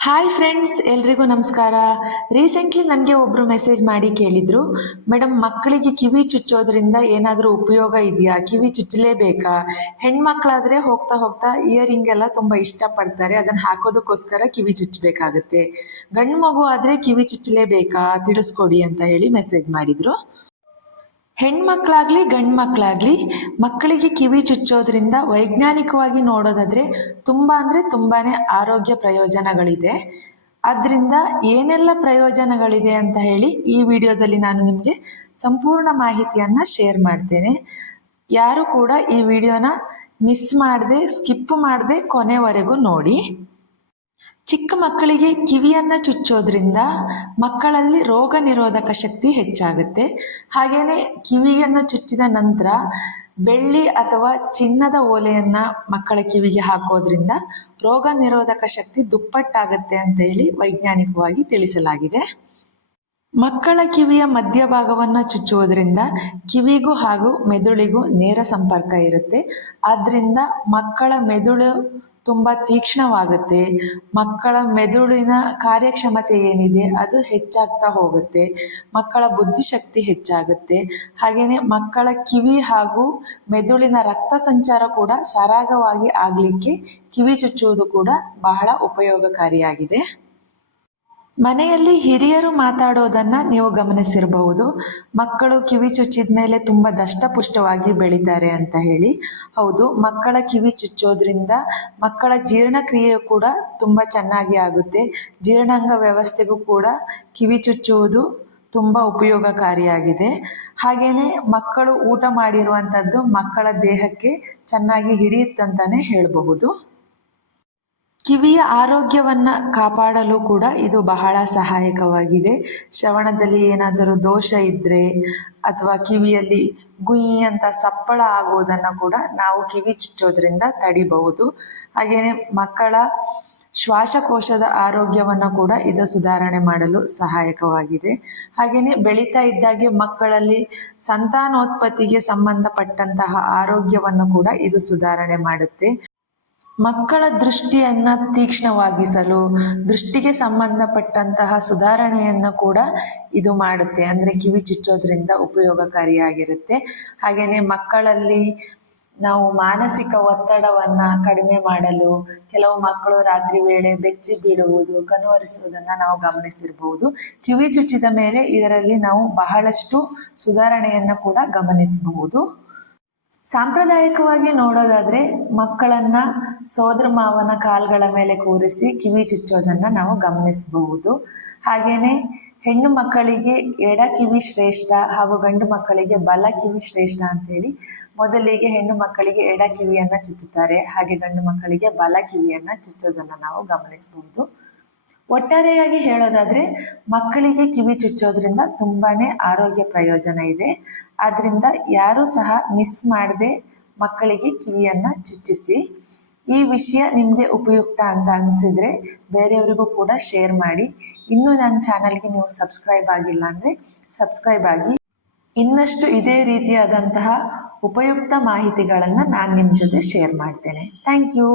Hi friends, ಎಲ್ರಿಗೂ ನಮಸ್ಕಾರ. Recently ನನಗೆ ಒಬ್ಬರು ಮೆಸೇಜ್ ಮಾಡಿ ಕೇಳಿದರು, ಮೇಡಮ್ ಮಕ್ಕಳಿಗೆ ಕಿವಿ ಚುಚ್ಚೋದ್ರಿಂದ ಏನಾದರೂ ಉಪಯೋಗ ಇದೆಯಾ, ಕಿವಿ ಚುಚ್ಚಲೇಬೇಕಾ? ಹೆಣ್ಮಕ್ಳಾದರೆ ಹೋಗ್ತಾ ಹೋಗ್ತಾ ಇಯರಿಂಗ್ ಎಲ್ಲ ತುಂಬ ಇಷ್ಟಪಡ್ತಾರೆ, ಅದನ್ನು ಹಾಕೋದಕ್ಕೋಸ್ಕರ ಕಿವಿ ಚುಚ್ಚಬೇಕಾಗುತ್ತೆ. ಗಂಡು ಮಗು ಆದರೆ ಕಿವಿ ಚುಚ್ಚಲೇಬೇಕಾ, ತಿಳಿಸ್ಕೊಡಿ ಅಂತ ಹೇಳಿ ಮೆಸೇಜ್ ಮಾಡಿದರು. ಹೆಣ್ಮಕ್ಳಾಗಲಿ ಗಂಡು ಮಕ್ಕಳಾಗಲಿ ಮಕ್ಕಳಿಗೆ ಕಿವಿ ಚುಚ್ಚೋದ್ರಿಂದ ವೈಜ್ಞಾನಿಕವಾಗಿ ನೋಡೋದಾದರೆ ತುಂಬ ಅಂದರೆ ತುಂಬಾ ಆರೋಗ್ಯ ಪ್ರಯೋಜನಗಳಿದೆ. ಅದರಿಂದ ಏನೆಲ್ಲ ಪ್ರಯೋಜನಗಳಿದೆ ಅಂತ ಹೇಳಿ ಈ ವಿಡಿಯೋದಲ್ಲಿ ನಾನು ನಿಮಗೆ ಸಂಪೂರ್ಣ ಮಾಹಿತಿಯನ್ನು ಶೇರ್ ಮಾಡ್ತೇನೆ. ಯಾರು ಕೂಡ ಈ ವಿಡಿಯೋನ ಮಿಸ್ ಮಾಡದೆ, ಸ್ಕಿಪ್ ಮಾಡದೆ ಕೊನೆವರೆಗೂ ನೋಡಿ. ಚಿಕ್ಕ ಮಕ್ಕಳಿಗೆ ಕಿವಿಯನ್ನು ಚುಚ್ಚೋದ್ರಿಂದ ಮಕ್ಕಳಲ್ಲಿ ರೋಗ ನಿರೋಧಕ ಶಕ್ತಿ ಹೆಚ್ಚಾಗುತ್ತೆ. ಹಾಗೆಯೇ ಕಿವಿಯನ್ನು ಚುಚ್ಚಿದ ನಂತರ ಬೆಳ್ಳಿ ಅಥವಾ ಚಿನ್ನದ ಓಲೆಯನ್ನು ಮಕ್ಕಳ ಕಿವಿಗೆ ಹಾಕೋದ್ರಿಂದ ರೋಗ ನಿರೋಧಕ ಶಕ್ತಿ ದುಪ್ಪಟ್ಟಾಗುತ್ತೆ ಅಂತ ಹೇಳಿ ವೈಜ್ಞಾನಿಕವಾಗಿ ತಿಳಿಸಲಾಗಿದೆ. ಮಕ್ಕಳ ಕಿವಿಯ ಮಧ್ಯಭಾಗವನ್ನು ಚುಚ್ಚುವುದರಿಂದ ಕಿವಿಗೂ ಹಾಗೂ ಮೆದುಳಿಗೂ ನೇರ ಸಂಪರ್ಕ ಇರುತ್ತೆ. ಆದ್ದರಿಂದ ಮಕ್ಕಳ ಮೆದುಳು ತುಂಬ ತೀಕ್ಷ್ಣವಾಗುತ್ತೆ. ಮಕ್ಕಳ ಮೆದುಳಿನ ಕಾರ್ಯಕ್ಷಮತೆ ಏನಿದೆ ಅದು ಹೆಚ್ಚಾಗ್ತಾ ಹೋಗುತ್ತೆ. ಮಕ್ಕಳ ಬುದ್ಧಿಶಕ್ತಿ ಹೆಚ್ಚಾಗುತ್ತೆ. ಹಾಗೆಯೇ ಮಕ್ಕಳ ಕಿವಿ ಹಾಗೂ ಮೆದುಳಿನ ರಕ್ತ ಸಂಚಾರ ಕೂಡ ಸರಾಗವಾಗಿ ಆಗಲಿಕ್ಕೆ ಕಿವಿ ಚುಚ್ಚುವುದು ಕೂಡ ಬಹಳ ಉಪಯೋಗಕಾರಿಯಾಗಿದೆ. ಮನೆಯಲ್ಲಿ ಹಿರಿಯರು ಮಾತಾಡೋದನ್ನು ನೀವು ಗಮನಿಸಿರಬಹುದು. ಮಕ್ಕಳು ಕಿವಿ ಚುಚ್ಚಿದ ಮೇಲೆ ತುಂಬ ದಷ್ಟಪುಷ್ಟವಾಗಿ ಬೆಳೀತಾರೆ ಅಂತ ಹೇಳಿ. ಹೌದು, ಮಕ್ಕಳ ಕಿವಿ ಚುಚ್ಚೋದ್ರಿಂದ ಮಕ್ಕಳ ಜೀರ್ಣಕ್ರಿಯೆಯು ಕೂಡ ತುಂಬ ಚೆನ್ನಾಗಿ ಆಗುತ್ತೆ. ಜೀರ್ಣಾಂಗ ವ್ಯವಸ್ಥೆಗೂ ಕೂಡ ಕಿವಿ ಚುಚ್ಚುವುದು ತುಂಬ ಉಪಯೋಗಕಾರಿಯಾಗಿದೆ. ಹಾಗೆಯೇ ಮಕ್ಕಳು ಊಟ ಮಾಡಿರುವಂಥದ್ದು ಮಕ್ಕಳ ದೇಹಕ್ಕೆ ಚೆನ್ನಾಗಿ ಹಿಡಿಯುತ್ತಂತಾನೆ ಹೇಳಬಹುದು. ಕಿವಿಯ ಆರೋಗ್ಯವನ್ನು ಕಾಪಾಡಲು ಕೂಡ ಇದು ಬಹಳ ಸಹಾಯಕವಾಗಿದೆ. ಶ್ರವಣದಲ್ಲಿ ಏನಾದರೂ ದೋಷ ಇದ್ದರೆ ಅಥವಾ ಕಿವಿಯಲ್ಲಿ ಗುಯಿ ಅಂತ ಸಪ್ಪಳ ಆಗುವುದನ್ನು ಕೂಡ ನಾವು ಕಿವಿ ಚುಚ್ಚೋದ್ರಿಂದ ತಡಿಬಹುದು. ಹಾಗೆಯೇ ಮಕ್ಕಳ ಶ್ವಾಸಕೋಶದ ಆರೋಗ್ಯವನ್ನು ಕೂಡ ಇದು ಸುಧಾರಣೆ ಮಾಡಲು ಸಹಾಯಕವಾಗಿದೆ. ಹಾಗೆಯೇ ಬೆಳೀತಾ ಇದ್ದಾಗೆ ಮಕ್ಕಳಲ್ಲಿ ಸಂತಾನೋತ್ಪತ್ತಿಗೆ ಸಂಬಂಧಪಟ್ಟಂತಹ ಆರೋಗ್ಯವನ್ನು ಕೂಡ ಇದು ಸುಧಾರಣೆ ಮಾಡುತ್ತೆ. ಮಕ್ಕಳ ದೃಷ್ಟಿಯನ್ನು ತೀಕ್ಷ್ಣವಾಗಿಸಲು, ದೃಷ್ಟಿಗೆ ಸಂಬಂಧಪಟ್ಟಂತಹ ಸುಧಾರಣೆಯನ್ನು ಕೂಡ ಇದು ಮಾಡುತ್ತೆ. ಅಂದರೆ ಕಿವಿ ಚುಚ್ಚೋದ್ರಿಂದ ಉಪಯೋಗಕಾರಿಯಾಗಿರುತ್ತೆ. ಹಾಗೆಯೇ ಮಕ್ಕಳಲ್ಲಿ ನಾವು ಮಾನಸಿಕ ಒತ್ತಡವನ್ನು ಕಡಿಮೆ ಮಾಡಲು, ಕೆಲವು ಮಕ್ಕಳು ರಾತ್ರಿ ವೇಳೆ ಬೆಚ್ಚಿ ಬೀಳುವುದು, ಕನವರಿಸುವುದನ್ನು ನಾವು ಗಮನಿಸಿರಬಹುದು. ಕಿವಿ ಚುಚ್ಚಿದ ಮೇಲೆ ಇದರಲ್ಲಿ ನಾವು ಬಹಳಷ್ಟು ಸುಧಾರಣೆಯನ್ನು ಕೂಡ ಗಮನಿಸಬಹುದು. ಸಾಂಪ್ರದಾಯಿಕವಾಗಿ ನೋಡೋದಾದರೆ ಮಕ್ಕಳನ್ನು ಸೋದರ ಮಾವನ ಕಾಲುಗಳ ಮೇಲೆ ಕೂರಿಸಿ ಕಿವಿ ಚುಚ್ಚೋದನ್ನು ನಾವು ಗಮನಿಸಬಹುದು. ಹಾಗೆಯೇ ಹೆಣ್ಣು ಮಕ್ಕಳಿಗೆ ಎಡ ಕಿವಿ ಶ್ರೇಷ್ಠ ಹಾಗೂ ಗಂಡು ಮಕ್ಕಳಿಗೆ ಬಲ ಕಿವಿ ಶ್ರೇಷ್ಠ ಅಂತೇಳಿ ಮೊದಲಿಗೆ ಹೆಣ್ಣು ಮಕ್ಕಳಿಗೆ ಎಡ ಕಿವಿಯನ್ನು ಚುಚ್ಚುತ್ತಾರೆ, ಹಾಗೆ ಗಂಡು ಮಕ್ಕಳಿಗೆ ಬಲ ಕಿವಿಯನ್ನು ಚುಚ್ಚೋದನ್ನು ನಾವು ಗಮನಿಸಬಹುದು. ಒಟ್ಟಾರೆಯಾಗಿ ಹೇಳೋದಾದರೆ ಮಕ್ಕಳಿಗೆ ಕಿವಿ ಚುಚ್ಚೋದ್ರಿಂದ ತುಂಬಾ ಆರೋಗ್ಯ ಪ್ರಯೋಜನ ಇದೆ. ಆದ್ದರಿಂದ ಯಾರೂ ಸಹ ಮಿಸ್ ಮಾಡದೆ ಮಕ್ಕಳಿಗೆ ಕಿವಿಯನ್ನು ಚುಚ್ಚಿಸಿ. ಈ ವಿಷಯ ನಿಮಗೆ ಉಪಯುಕ್ತ ಅಂತ ಅನಿಸಿದರೆ ಬೇರೆಯವರಿಗೂ ಕೂಡ ಶೇರ್ ಮಾಡಿ. ಇನ್ನೂ ನನ್ನ ಚಾನಲ್ಗೆ ನೀವು ಸಬ್ಸ್ಕ್ರೈಬ್ ಆಗಿಲ್ಲ ಅಂದರೆ ಸಬ್ಸ್ಕ್ರೈಬ್ ಆಗಿ. ಇನ್ನಷ್ಟು ಇದೇ ರೀತಿಯಾದಂತಹ ಉಪಯುಕ್ತ ಮಾಹಿತಿಗಳನ್ನು ನಾನು ನಿಮ್ಮ ಜೊತೆ ಶೇರ್ ಮಾಡ್ತೇನೆ. Thank you.